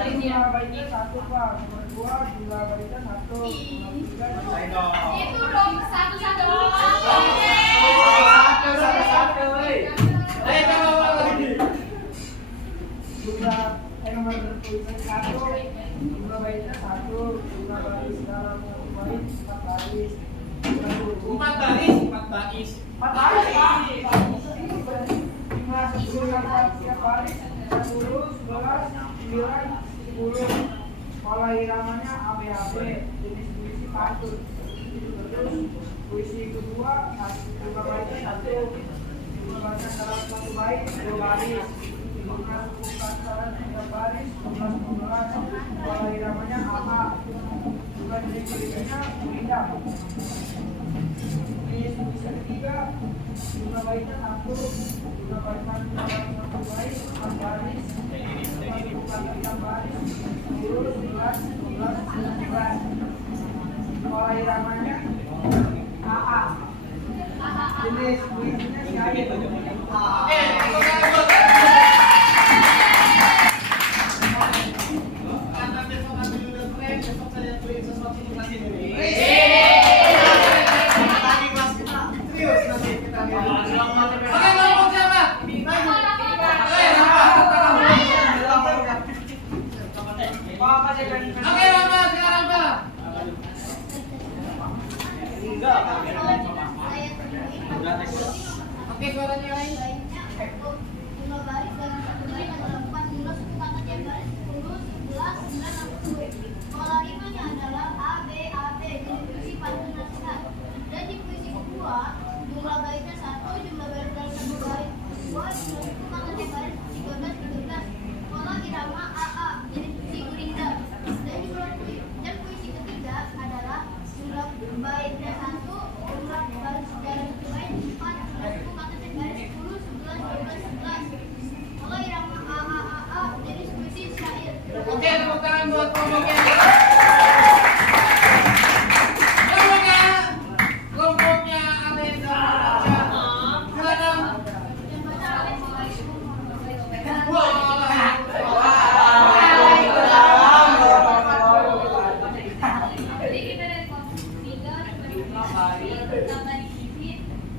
Jumlah baiknya 1 Pak, nomor 2 jumlah baiknya 1, nomor 3 Itu dong satu-satu. nomor tulisan 1, jumlah baiknya 1, jumlah baris dalam baris 4 baris. 4 baris. 4 baris. Jumlah suku kata tiap baris 10, 11, 9, 10. Pola iramanya ABAB, jenis puisi pantun. Terus puisi kedua, jumlah barisnya 1, jumlah barisnya dalam satu bait 2 baris. Jumlah suku kata 3 baris 11, 12. Pola iramanya AA. Jumlah jenis puisinya Winda. Jenis puisi ketiga, jumlah baitnya 1, jumlah barisnya 1 bait 4 baris. Jumlah suku kata 3 baris 10, 11, 12, 11. Pola iramanya AA. Jenis puisinya syair. Oke, karena besok ambil udah keren, besok saya beli sesuatu untuk kelas ini. Lagi kelas kita serius nanti kita lihat. Oke, ngomong siapa? Oke, Rama, sekarang Pak. Oke, suaranya lain. Jumlah baris dalam satu bait adalah 4. Jumlah suku kata tiap baris 10, 11, 9, 10. Pola rimanya adalah ABAB, jenis puisi pantun nasihat. Dan di puisi kedua, jumlah baitnya 1, jumlah baris dalam satu bait 2, jumlah suku kata tiap baris 13, 13. Pola irama AA, jenis puisi gurinda. Dan puisi ketiga adalah jumlah baitnya 1, jumlah baris dalam satu bait 4, jumlah suku kata tiap baris 10, 11, 12, 11. Pola irama AAAA, jenis puisi syair. Oke, tepuk tangan buat kelompoknya. Kelompoknya Alen dan Raja. Silakan. Yang baca Alex. Jadi kita dari kelompok 3 pertama divisi.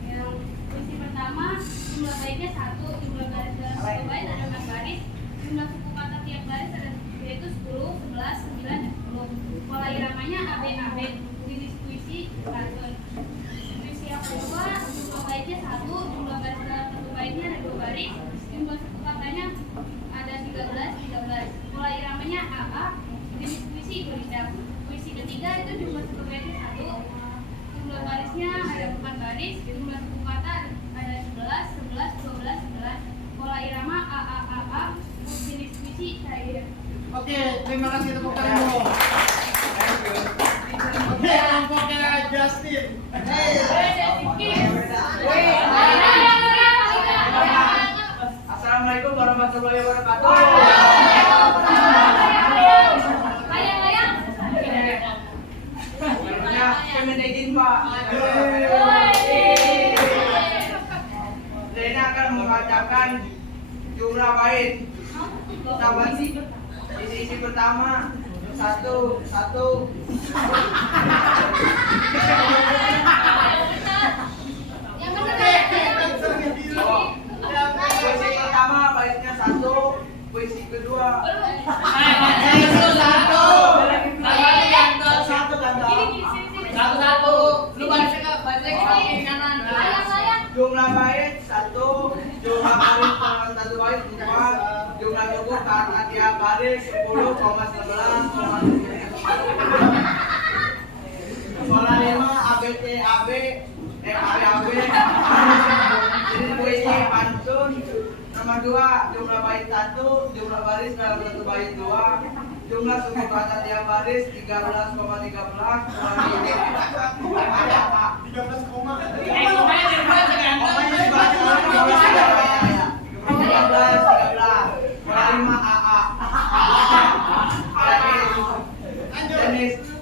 Yang puisi pertama jumlah baitnya 1, jumlah baris dalam satu bait ada 4 baris, jumlah suku kata tiap baris ada yaitu 10, 11, 9, dan 10. Pola iramanya ABAB, jenis puisi pantun. Puisi yang kedua jumlah baitnya 1, jumlah baris dalam satu baitnya ada 2 baris, jumlah suku katanya ada 13, 13. Pola iramanya AA, jenis puisi gurinda. Puisi ketiga itu jumlah suku baitnya 1, jumlah barisnya ada 4 baris, jumlah suku kata ada 11, 11, 12, 11. Pola irama AAAA, jenis puisi syair. Oke, terima kasih tepuk tangan dulu. Oke, kelompoknya Justin. Assalamualaikum warahmatullahi wabarakatuh. Saya minta izin Pak. Saya akan membacakan jumlah bait. Sahabat isi pertama 1, 1. Yang benar. Puisi pertama baitnya 1, puisi kedua jumlah bait 1, jumlah baris dalam satu bait 4, jumlah cukup kata tiap baris 10,11. Pola 5 ABT AB ABAB jadi puisi pantun. Nomor 2 jumlah bait 1, jumlah baris dalam satu bait 2, jumlah suku kata tiap baris 13,13.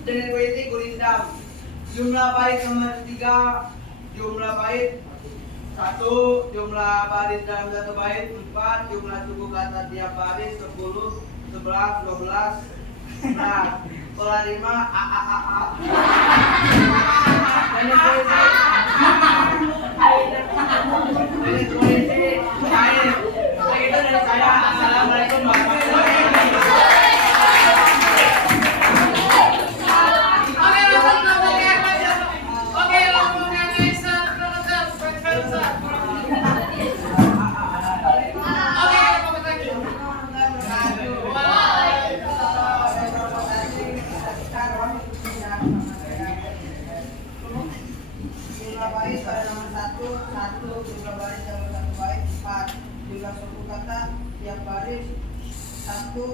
Jenis puisi gurindam. Jumlah bait nomor 3, jumlah bait 1, jumlah baris dalam satu bait 4, jumlah suku kata tiap baris 10, 11, 12, 11. Pola 5 AAAA. Jenis puisi syair. Begitu dari saya. Assalamualaikum warahmatullahi wabarakatuh. Oke, kelompoknya Nisa, jumlah suku kata tiap baris 1, 10.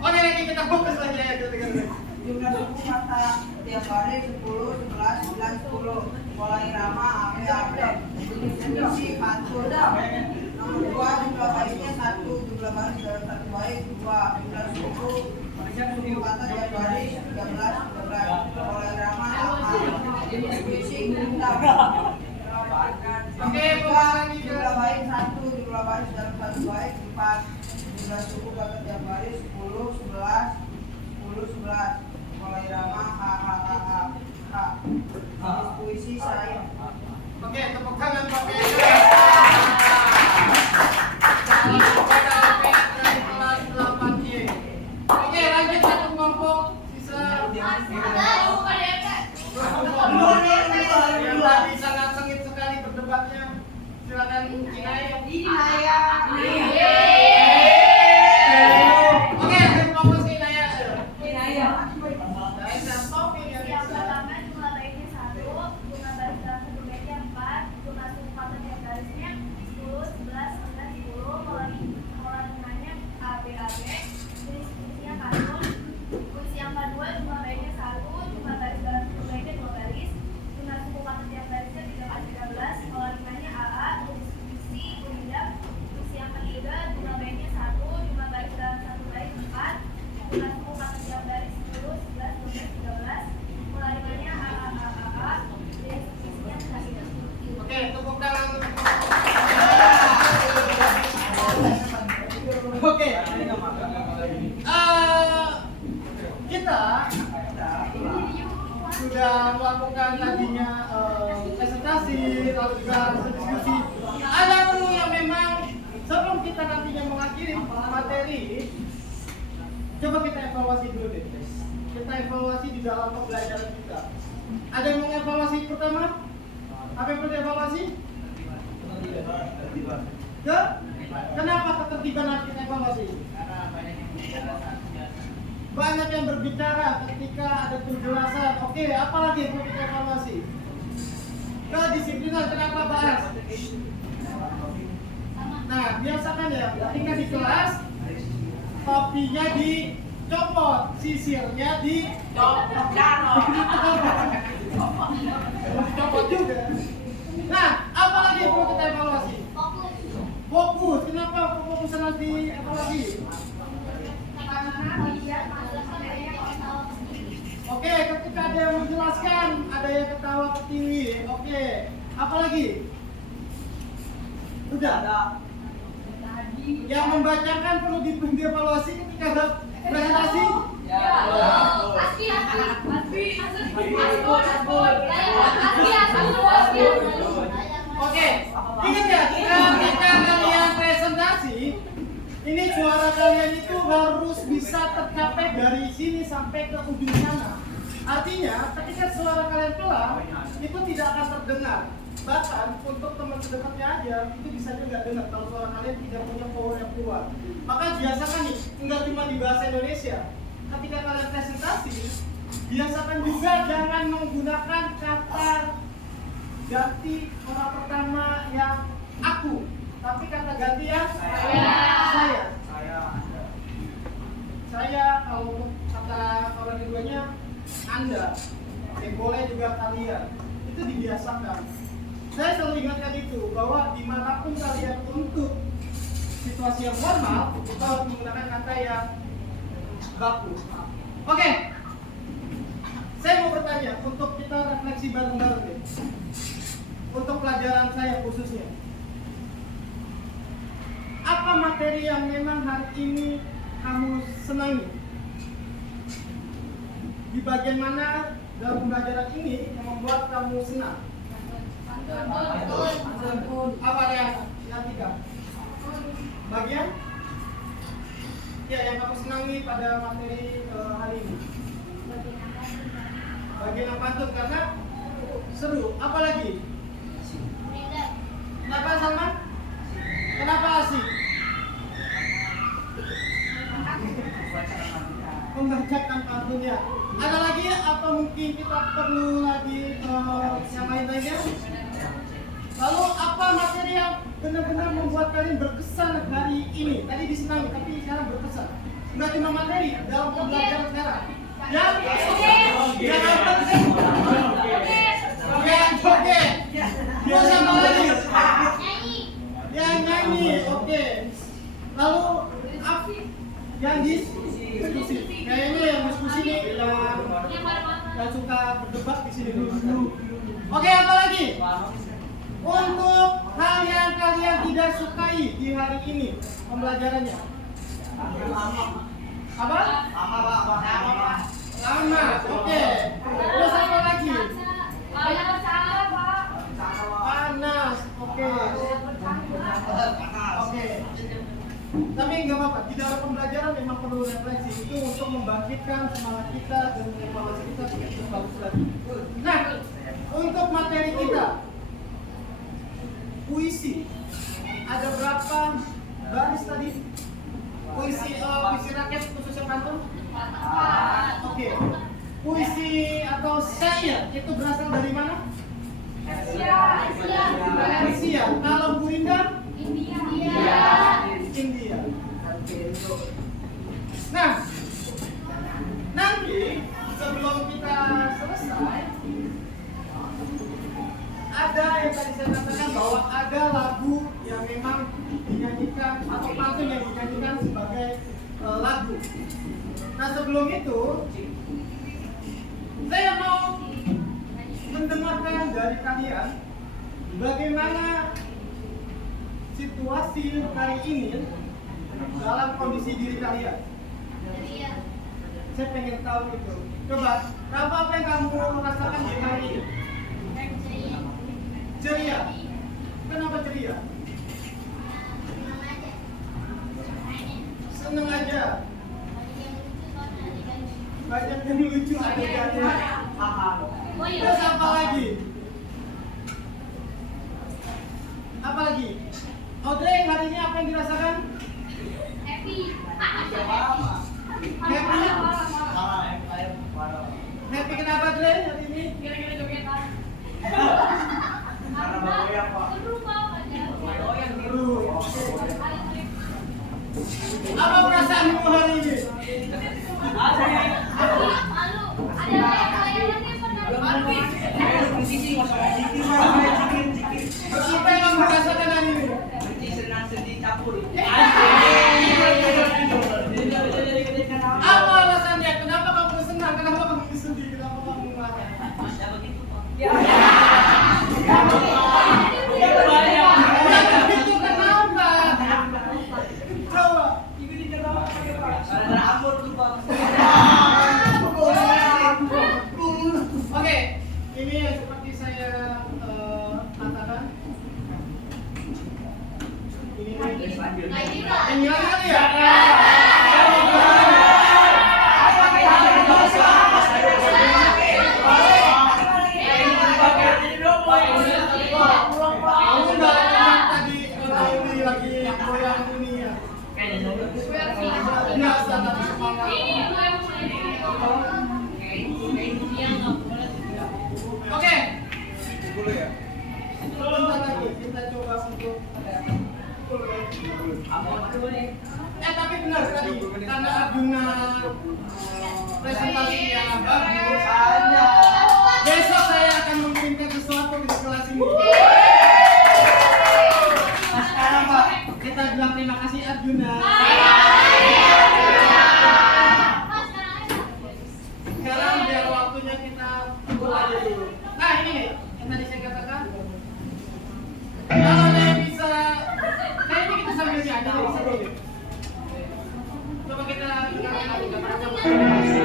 Oke, nanti kita fokus lagi ya. Jumlah suku kata tiap baris 10, 11, 11, 10. Mulai irama, ape. Definisi pantun. Nomor 2, jumlah barisnya 1, jumlah baris dalam satu bait 2. Jumlah suku kata tiap baris 13, 13. Mulai irama, apa. Definisi bintang. Oke, fokus lagi ke Jumlah bait 1, jumlah baris dalam satu bait 4. Jumlah suku kata tiap baris 10, 11, 10, 11. Mulai irama, ha. Jenis puisi saya. Oke, tepuk tangan pakai kelas 8Y. Oke, lanjut satu kelompok sisa yang tadi sangat sengit sekali berdebatnya. Silakan Inaya. Oke, kelompok si Inaya. Yang pertama jumlah baiknya 1, jumlah baris dalam satu baiknya 4, jumlah suku kata tiap barisnya 10, 11, 11, 10, pengulangannya AB, jenis puisinya pantun. Puisi yang kedua jumlah baiknya 1, jumlah baris dalam satu baiknya 2 baris, jumlah suku kata tiap barisnya 13, pengulangannya AA, jenis puisi bulindak. Puisi yang ketiga jumlah baiknya 1, jumlah baris dalam satu bait 4, jumlah suku kata tiap baris 10, 11, 12, 13. Mulainya A, jenis puisinya tidak. Oke, tepuk tangan. Oke. Kita sudah melakukan tadinya presentasi lalu juga diskusi. Ada perlu yang memang sebelum kita nantinya mengakhiri materi, coba kita evaluasi dulu deh. Kita evaluasi di dalam pembelajaran kita. Ada yang mau evaluasi pertama? Apa yang perlu dievaluasi? Kenapa ketertiban harus kita evaluasi? Banyak yang berbicara ketika ada penjelasan. Oke, apalagi yang perlu kita evaluasi? Kedisiplinan, kenapa bahas? Nah, biasakan ya, ketika di kelas topinya dicopot, sisirnya dicopot juga. Nah, apalagi yang perlu kita evaluasi? Fokus, kenapa fokusan harus dievaluasi? Oke, ketika ada yang menjelaskan, ada yang ketawa ketiwi. Oke, apalagi? Udah. Yang membacakan perlu dievaluasi ketika ada presentasi? Oke, ingat ya, ketika kalian presentasi, ini suara kalian itu harus bisa tercapai dari sini sampai ke ujung sana. Artinya, ketika suara kalian pelan, itu tidak akan terdengar. Bahkan untuk teman sedekatnya aja, itu bisa juga nggak dengar kalau suara kalian tidak punya power yang kuat. Maka biasakan nih, nggak cuma di bahasa Indonesia. Ketika kalian presentasi, biasakan juga jangan menggunakan kata ganti orang pertama yang aku, tapi kata ganti yang saya. Kalau kata orang keduanya Anda, boleh juga kalian. Itu dibiasakan. Saya selalu ingatkan itu bahwa dimanapun kalian untuk situasi yang formal, kita harus menggunakan kata yang baku. Oke. Saya mau bertanya untuk kita refleksi bareng-bareng deh. Untuk pelajaran saya khususnya. Apa materi yang memang hari ini kamu senangi? Di bagian mana dalam pembelajaran ini yang membuat kamu senang? Apa yang tiga? Bagian? Ya, yang kamu senangi pada materi hari ini. Bagian yang pantun karena seru. Apa lagi? Kenapa Salman? Kenapa asik? membacakan pantunnya. Ada lagi apa mungkin kita perlu lagi yang lain-lainnya? Lalu apa materi yang benar-benar membuat kalian berkesan hari ini? Tadi disenangi, tapi sekarang berkesan. Nggak cuma materi dalam pembelajaran sekarang. Yang apa sih? Yang joget. Mau sama lagi? Yang nyanyi, oke. Lalu apa? Yang diskusi. Kayaknya yang diskusi nih yang suka berdebat di sini dulu. Oke, apa lagi? Untuk hal yang kalian tidak sukai di hari ini pembelajarannya. Apa? Lama. Oke. Terus apa lagi? Panas. Oke. Oke. Tapi nggak apa-apa. Di dalam pembelajaran memang perlu refleksi itu untuk membangkitkan semangat kita dan evaluasi kita lebih bagus lagi. Nah, untuk materi kita puisi. Ada berapa baris tadi? Puisi rakyat khususnya pantun? Oke. Puisi atau syair itu berasal dari mana? Persia. Kalau Bu Rinda? India. Nah, nanti sebelum kita selesai ada yang tadi saya katakan bahwa ada lagu yang memang dinyanyikan atau pantun yang dinyanyikan sebagai lagu. Nah, sebelum itu saya mau mendengarkan dari kalian bagaimana situasi hari ini dalam kondisi diri kalian. Saya pengen tahu itu. Coba, apa yang kamu rasakan di hari ini? Ceria. Kenapa ceria? Seneng aja. Banyak yang lucu adegannya. Terus apa lagi? Apa lagi? Audrey, hari ini apa yang dirasakan? Happy. Happy kenapa, Audrey, hari ini? Kira-kira jogetan. Apa perasaanmu hari ini? Apa yang kamu rasakan hari ini? Apa alasannya? Kenapa kamu senang? Kenapa kamu sedih? Kenapa kamu marah? Itu kenapa? Coba. Oke, ini yang seperti saya katakan. Ini lagi ya? Kamu nggak tadi ini lagi goyang dunia. Biasa tapi semangat. Oke. Sebentar lagi kita coba untuk tapi benar tadi karena Arjuna presentasi yang bagus. Besok saya akan mengirimkan sesuatu di kelas ini. Nah, sekarang Pak, kita bilang terima kasih Arjuna. Sekarang biar waktunya kita tunggu aja dulu. Nah, ini nih yang tadi saya katakan. Kalau saya bisa, kayaknya kita sambil nyanyi dari sini. Coba kita coba suaranya kita nyanyi.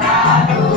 Lagu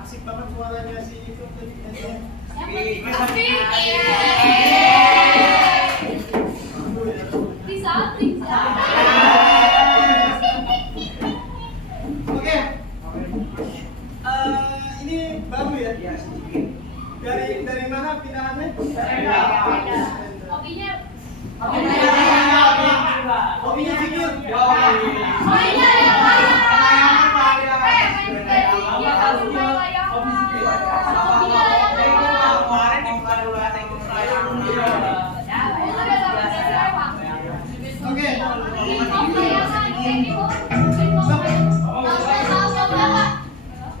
Asik banget suaranya si itu tadi. Oke. Ini baru ya? Iya, sedikit. Dari mana pindahannya? Hobinya Hobinya zikir.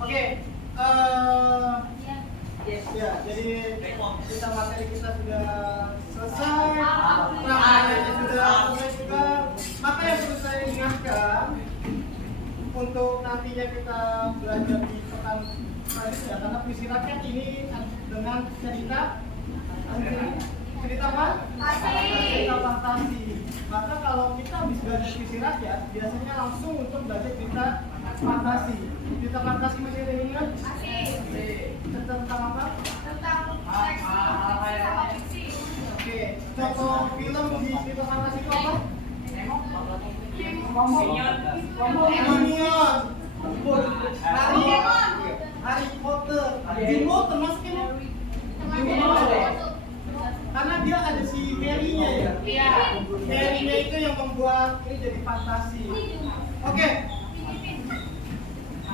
Oke. Oke. Ya, jadi kita materi kita sudah selesai. Pelajarannya sudah selesai juga. Maka yang perlu saya ingatkan untuk nantinya kita belajar di pekan selanjutnya, karena puisi rakyat ini dengan cerita apa? Cerita fantasi. Maka kalau kita habis belajar puisi rakyat, biasanya langsung untuk belajar cerita fantasi. Cerita fantasi masih ada yang ingat? Tentang apa? Oke, contoh film di cerita fantasi itu apa? Minion. Harry Potter. Jumbo termasuk ini? Karena dia ada si Harry-nya ya. Harry-nya itu yang membuat ini jadi fantasi. Oke.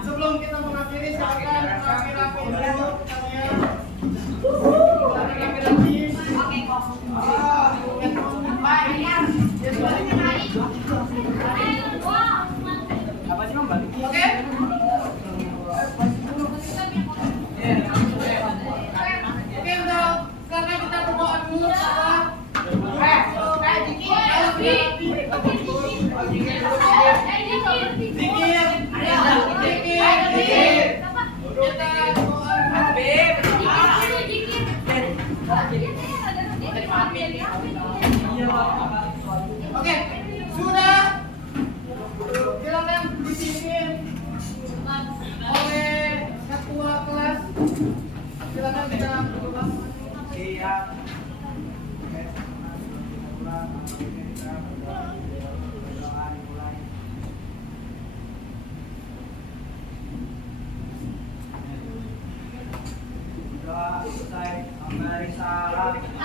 Sebelum kita mengakhiri, silakan rapi-rapi dulu kalian. Rapi-rapi. Apa sih Bang? Balik. Oke. Oke, untuk Iya, Pak. Oke, sudah silakan dipimpin oleh ketua kelas. Silakan kita berdoa. Siap. Oke, kita ulang. Kita berdoa dimulai. Doa selesai. Memberi salam.